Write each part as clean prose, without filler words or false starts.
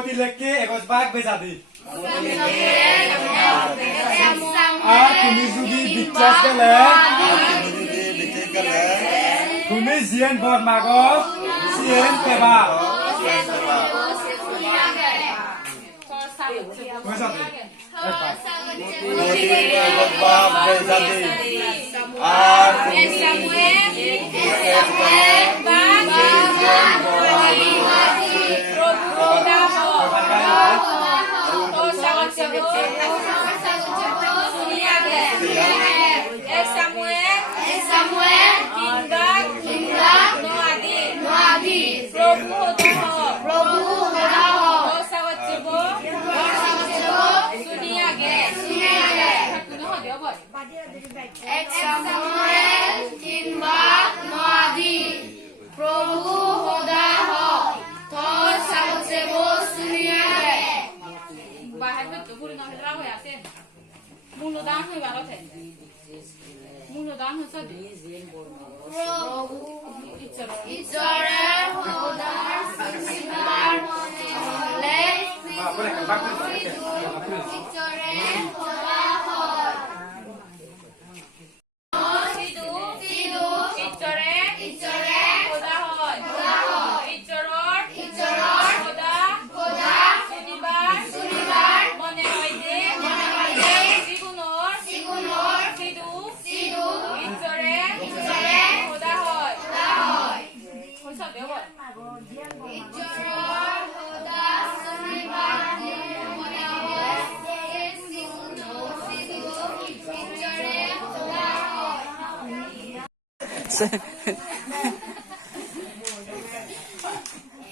मोती लेके एगोज बाग बेचा दी আর তুমি যদি বিশ্বাস গেলে তুমি জিয়েন বদ মাগস Hsien পেবা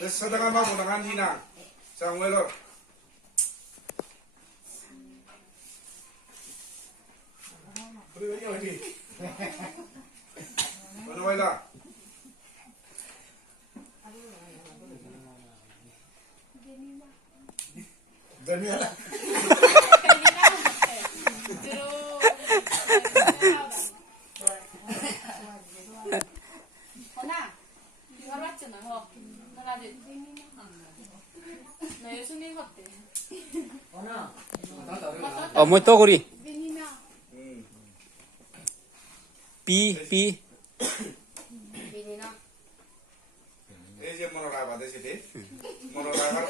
Sedangkan mau dengan Dina, Samuel lo. Mana wala? Daniela. মই তো করি পি পি এই যে মনোরা বাদে সেটি মনোরা